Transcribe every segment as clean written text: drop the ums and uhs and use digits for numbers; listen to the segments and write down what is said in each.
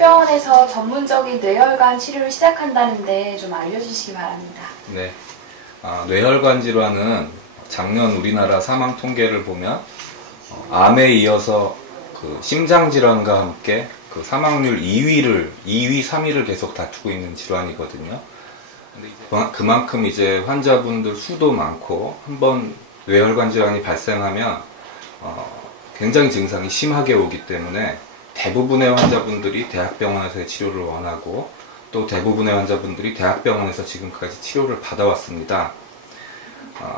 추병원에서 전문적인 뇌혈관 치료를 시작한다는데 좀 알려주시기 바랍니다. 네, 뇌혈관 질환은 작년 우리나라 사망 통계를 보면 암에 이어서 그 심장 질환과 함께 그 사망률 2위, 3위를 계속 다투고 있는 질환이거든요. 근데 이제 그만큼 이제 환자분들 수도 많고 한번 뇌혈관 질환이 발생하면 굉장히 증상이 심하게 오기 때문에 대부분의 환자분들이 대학병원에서의 치료를 원하고 또 대부분의 환자분들이 대학병원에서 지금까지 치료를 받아왔습니다.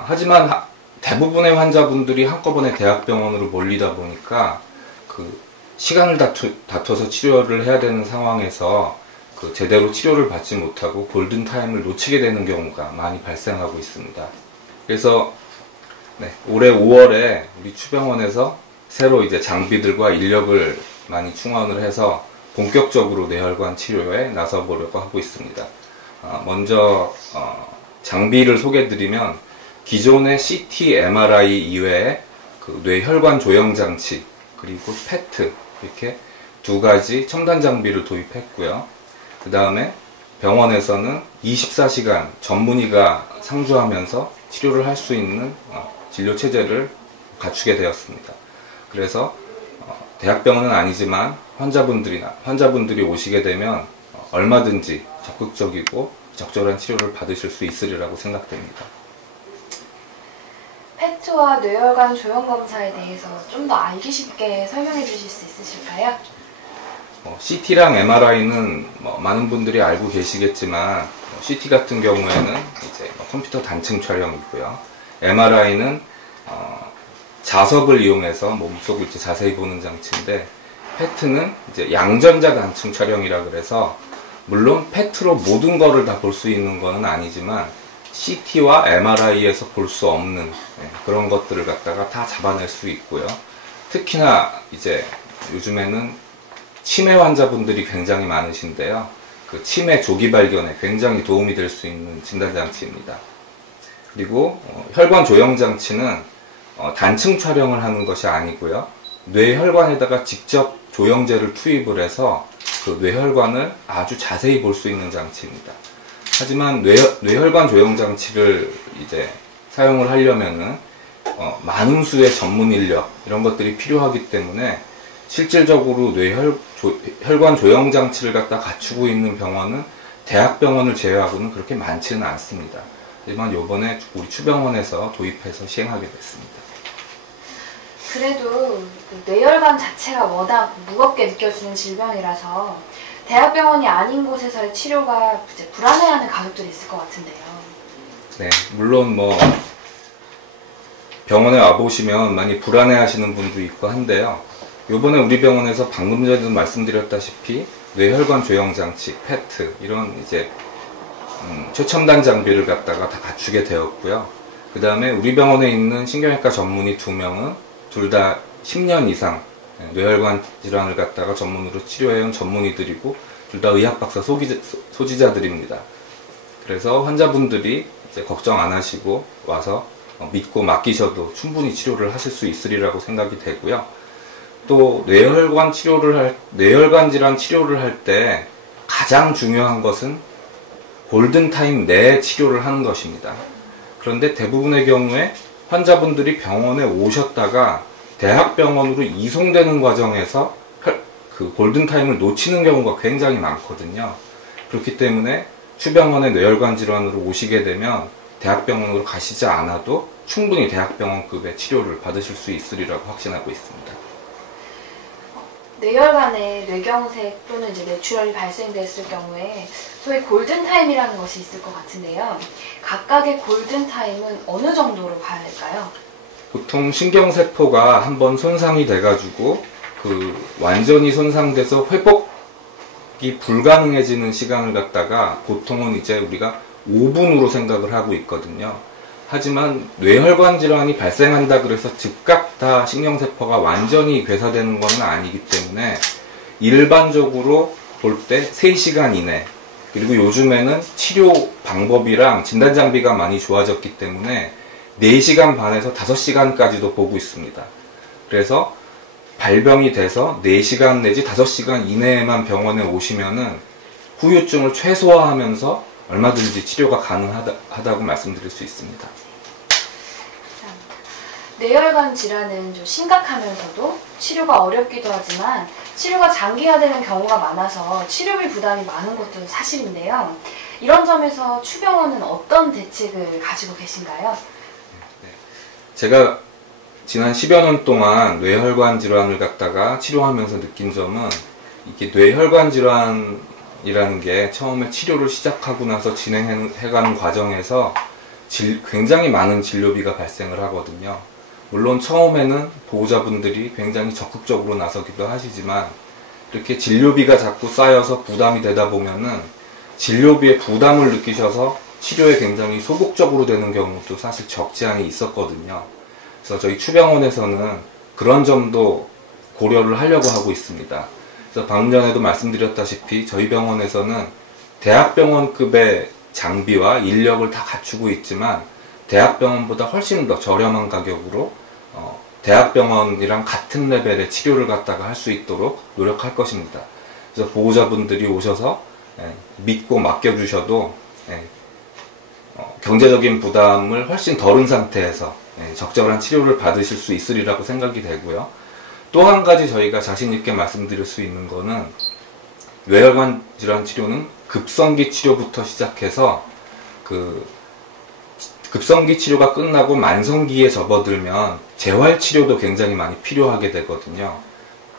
하지만 대부분의 환자분들이 한꺼번에 대학병원으로 몰리다 보니까 그 시간을 다퉈서 치료를 해야 되는 상황에서 그 제대로 치료를 받지 못하고 골든타임을 놓치게 되는 경우가 많이 발생하고 있습니다. 그래서 올해 5월에 우리 추병원에서 새로 이제 장비들과 인력을 많이 충원을 해서 본격적으로 뇌혈관 치료에 나서보려고 하고 있습니다. 먼저 장비를 소개해드리면 기존의 CT, MRI 이외에 그 뇌혈관 조형 장치 그리고 PET 이렇게 두 가지 첨단 장비를 도입했고요. 그 다음에 병원에서는 24시간 전문의가 상주하면서 치료를 할 수 있는 진료 체제를 갖추게 되었습니다. 그래서 대학병원은 아니지만 환자분들이 오시게 되면 얼마든지 적극적이고 적절한 치료를 받으실 수 있으리라고 생각됩니다. PET와 뇌혈관 조형 검사에 대해서 좀 더 알기 쉽게 설명해 주실 수 있으실까요? CT랑 MRI는 많은 분들이 알고 계시겠지만 CT 같은 경우에는 이제 컴퓨터 단층 촬영이고요. MRI는 자석을 이용해서 몸속을 이제 자세히 보는 장치인데 PET는 이제 양전자 단층 촬영이라 그래서 물론 PET로 모든 거를 다 볼 수 있는 거는 아니지만 CT와 MRI에서 볼 수 없는 그런 것들을 갖다가 다 잡아낼 수 있고요. 특히나 이제 요즘에는 치매 환자분들이 굉장히 많으신데요. 그 치매 조기 발견에 굉장히 도움이 될 수 있는 진단장치입니다. 그리고 혈관 조형 장치는 단층 촬영을 하는 것이 아니고요. 뇌혈관에다가 직접 조형제를 투입을 해서 그 뇌혈관을 아주 자세히 볼 수 있는 장치입니다. 하지만 뇌혈관 조형 장치를 이제 사용을 하려면은 많은 수의 전문 인력 이런 것들이 필요하기 때문에 실질적으로 뇌혈관 조형 장치를 갖다 갖추고 있는 병원은 대학병원을 제외하고는 그렇게 많지는 않습니다. 하지만 이번에 우리 추병원에서 도입해서 시행하게 됐습니다. 그래도 뇌혈관 자체가 워낙 무겁게 느껴지는 질병이라서 대학병원이 아닌 곳에서의 치료가 이제 불안해하는 가족들이 있을 것 같은데요. 네, 물론 병원에 와보시면 많이 불안해하시는 분도 있고 한데요. 요번에 우리 병원에서 방금 전에도 말씀드렸다시피 뇌혈관 조형 장치, PET 이런 이제 최첨단 장비를 갖다가 다 갖추게 되었고요. 그 다음에 우리 병원에 있는 신경외과 전문의 2명은 둘 다 10년 이상 뇌혈관 질환을 갖다가 전문으로 치료해온 전문의들이고 둘 다 의학박사 소지자들입니다. 그래서 환자분들이 이제 걱정 안 하시고 와서 믿고 맡기셔도 충분히 치료를 하실 수 있으리라고 생각이 되고요. 또 뇌혈관 질환 치료를 할 때 가장 중요한 것은 골든타임 내에 치료를 하는 것입니다. 그런데 대부분의 경우에 환자분들이 병원에 오셨다가 대학병원으로 이송되는 과정에서 그 골든타임을 놓치는 경우가 굉장히 많거든요. 그렇기 때문에 추병원의 뇌혈관 질환으로 오시게 되면 대학병원으로 가시지 않아도 충분히 대학병원급의 치료를 받으실 수 있으리라고 확신하고 있습니다. 뇌혈관에 뇌경색 또는 이제 뇌출혈이 발생됐을 경우에 소위 골든타임이라는 것이 있을 것 같은데요. 각각의 골든타임은 어느 정도로 봐야 될까요? 보통 신경세포가 한번 손상이 돼가지고 완전히 손상돼서 회복이 불가능해지는 시간을 갖다가 보통은 이제 우리가 5분으로 생각을 하고 있거든요. 하지만 뇌혈관 질환이 발생한다 그래서 즉각 다 신경세포가 완전히 괴사되는 것은 아니기 때문에 일반적으로 볼 때 3시간 이내, 그리고 요즘에는 치료 방법이랑 진단 장비가 많이 좋아졌기 때문에 4시간 반에서 5시간까지도 보고 있습니다. 그래서 발병이 돼서 4시간 내지 5시간 이내에만 병원에 오시면은 후유증을 최소화하면서 얼마든지 치료가 가능하다고 말씀드릴 수 있습니다. 뇌혈관 질환은 좀 심각하면서도 치료가 어렵기도 하지만 치료가 장기화되는 경우가 많아서 치료비 부담이 많은 것도 사실인데요. 이런 점에서 추병원은 어떤 대책을 가지고 계신가요? 제가 지난 10여 년 동안 뇌혈관 질환을 갖다가 치료하면서 느낀 점은 이게 뇌혈관 질환이라는 게 처음에 치료를 시작하고 나서 진행해가는 과정에서 굉장히 많은 진료비가 발생을 하거든요. 물론 처음에는 보호자분들이 굉장히 적극적으로 나서기도 하시지만 이렇게 진료비가 자꾸 쌓여서 부담이 되다 보면은 진료비에 부담을 느끼셔서 치료에 굉장히 소극적으로 되는 경우도 사실 적지 않게 있었거든요. 그래서 저희 추병원에서는 그런 점도 고려를 하려고 하고 있습니다. 그래서 방금 전에도 말씀드렸다시피 저희 병원에서는 대학병원급의 장비와 인력을 다 갖추고 있지만 대학병원보다 훨씬 더 저렴한 가격으로 대학병원이랑 같은 레벨의 치료를 갖다가 할 수 있도록 노력할 것입니다. 그래서 보호자분들이 오셔서 믿고 맡겨주셔도 경제적인 부담을 훨씬 덜은 상태에서 적절한 치료를 받으실 수 있으리라고 생각이 되고요. 또 한 가지 저희가 자신 있게 말씀드릴 수 있는 거는 뇌혈관 질환 치료는 급성기 치료부터 시작해서 급성기 치료가 끝나고 만성기에 접어들면 재활 치료도 굉장히 많이 필요하게 되거든요.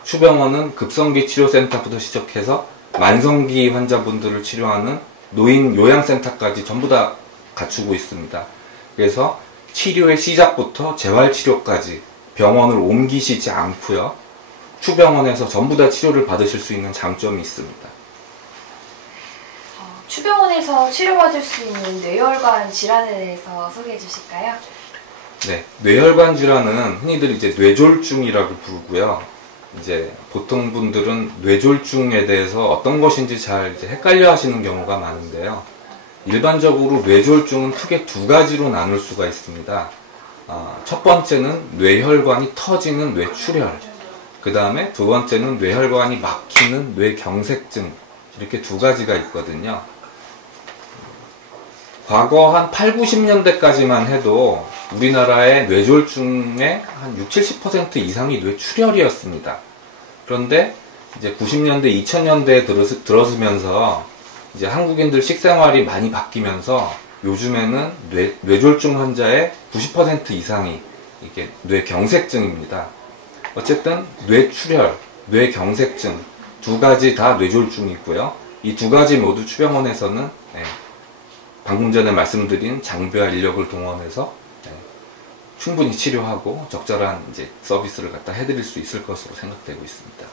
추병원은 급성기 치료센터부터 시작해서 만성기 환자분들을 치료하는 노인 요양센터까지 전부 다 갖추고 있습니다. 그래서 치료의 시작부터 재활 치료까지 병원을 옮기시지 않고요. 추병원에서 전부 다 치료를 받으실 수 있는 장점이 있습니다. 추병원에서 치료받을 수 있는 뇌혈관 질환에 대해서 소개해 주실까요? 네, 뇌혈관 질환은 흔히들 이제 뇌졸중이라고 부르고요. 이제 보통 분들은 뇌졸중에 대해서 어떤 것인지 잘 이제 헷갈려 하시는 경우가 많은데요. 일반적으로 뇌졸중은 크게 두 가지로 나눌 수가 있습니다. 첫 번째는 뇌혈관이 터지는 뇌출혈, 그 다음에 두 번째는 뇌혈관이 막히는 뇌경색증, 이렇게 두 가지가 있거든요. 과거 한 8, 90년대까지만 해도 우리나라의 뇌졸중의 한 60, 70% 이상이 뇌출혈이었습니다. 그런데 이제 90년대, 2000년대에 들어서면서 이제 한국인들 식생활이 많이 바뀌면서 요즘에는 뇌졸중 환자의 90% 이상이 이게 뇌경색증입니다. 어쨌든 뇌출혈, 뇌경색증 두 가지 다 뇌졸중이고요. 이 두 가지 모두 추병원에서는 방금 전에 말씀드린 장비와 인력을 동원해서 충분히 치료하고 적절한 이제 서비스를 갖다 해드릴 수 있을 것으로 생각되고 있습니다.